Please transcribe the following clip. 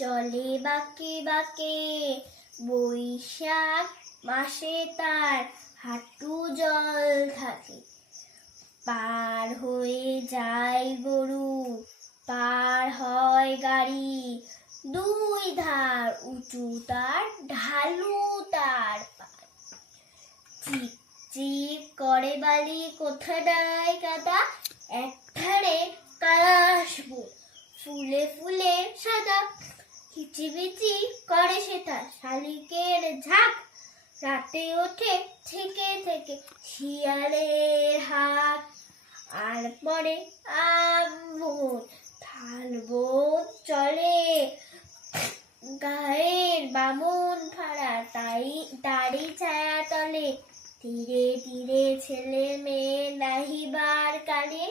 চলে বাঁকে বাঁকে, বৈশাখ মাসে তার হাঁটু জল থাকে। পার হয়ে যায় গরু, পার হয় গাড়ি, দুই ধার উঁচু তার, ঢালু তার পার। চিক চিক করে বালি, কোথায় কাদা, একধারে কাশবো, ফুলে ফুলে সাদা। কিচিবিচি করে সেটা শালিকের ঝাঁক, রাতে ওঠে থেকে থেকে শিয়ালের হাক। আর পরে আমন থালবোধ চলে, গায়ের বামন ফাড়া তারই ছায়া তলে। ধীরে ধীরে ছেলে মেয়ে নাহিবার কালে,